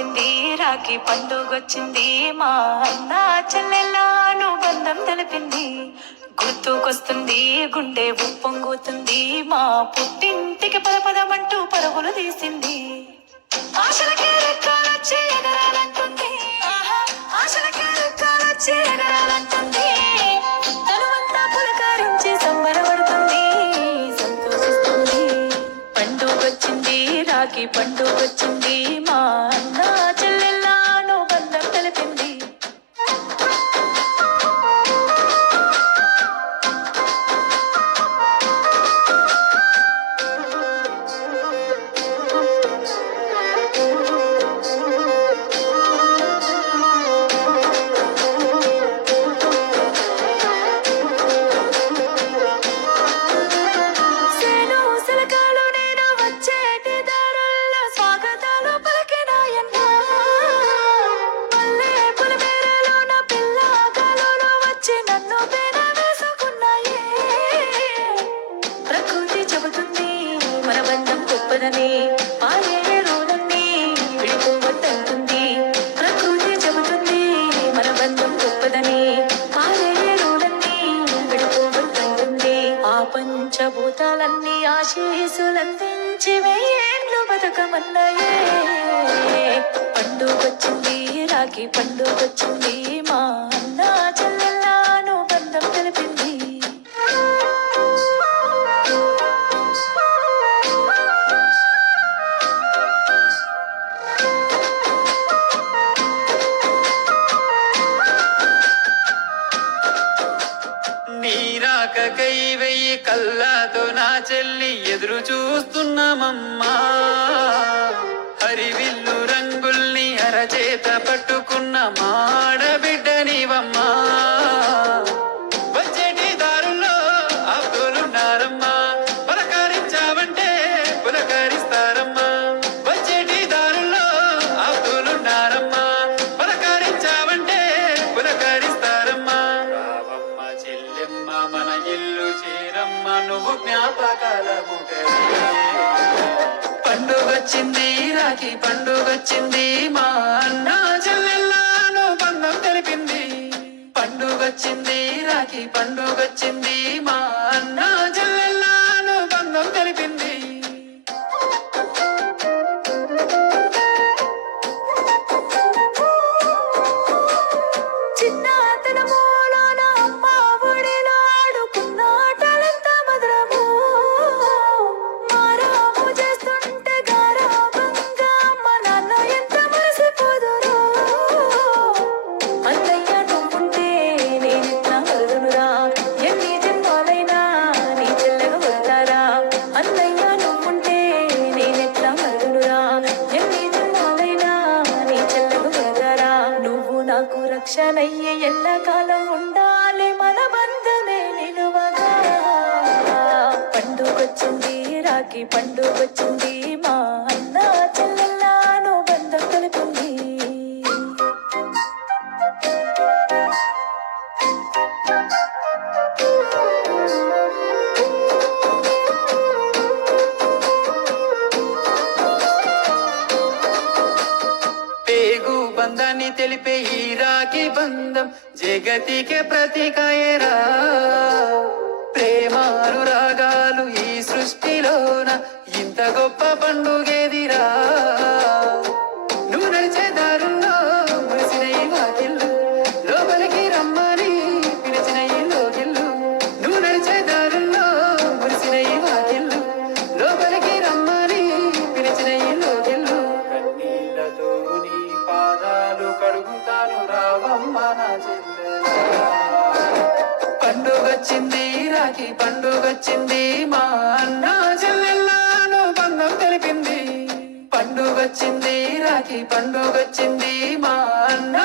పండుగొచ్చింది రాఖీ పండుగొచ్చింది. మా అన్న చెల్లెల్లాను బంధం తెలిపింది. గుర్తుకొస్తుంది గుండె ఉప్పొంగుతుంది. మా పుట్టింటికి పదపదమంటూ పరుగులు తీసింది. ఆశలకే రెక్కలొచ్చి ఎగరాలంటుంది. ఆహా, ఆశలకే రెక్కలొచ్చి ఎగరాలంటుంది. తనువంతా పులకరించి సంబరపడుతుంది సంతోషిస్తుంది. పండుగొచ్చింది రాఖీ పండుగొచ్చింది. పంచభూతాలన్నీ ఆశీసులందించి వెయ్యేళ్ళు బతుకమన్నాయే. పండుగొచ్చింది రాఖీ పండుగొచ్చింది నీరాకకై వెయ్యి కళ్ళతో నా చెల్లి ఎదురు చూస్తున్నామమ్మా. హరివిల్లు రంగుల్ని అరచేత పట్టుకున్న మాడబి నువ్వు జ్ఞాపకాల పండుగొచ్చింది రాఖీ పండుగొచ్చింది మా అన్న చెల్లెల్లాను బంధం తెలిపింది. పండుగొచ్చింది రాఖీ పండుగొచ్చింది మా అన్న రక్షణయ్యే ఎల్లకాలం ఉండాలి మన బంధమే నిలువగా. పండుగొచ్చింది రాఖీ పండుగొచ్చింది మా తెలిపే ఈ రాఖీ బంధం జగతికే ప్రతీకాయరా ప్రేమానురాగాలు ఈ సృష్టిలోన ఇంత గొప్ప పండుగ వచ్చింది రాఖీ పండుగొచ్చింది మా అన్న చెల్లెల్లాను బంధం తెలిపింది. పండుగొచ్చింది రాఖీ పండుగొచ్చింది మా అన్న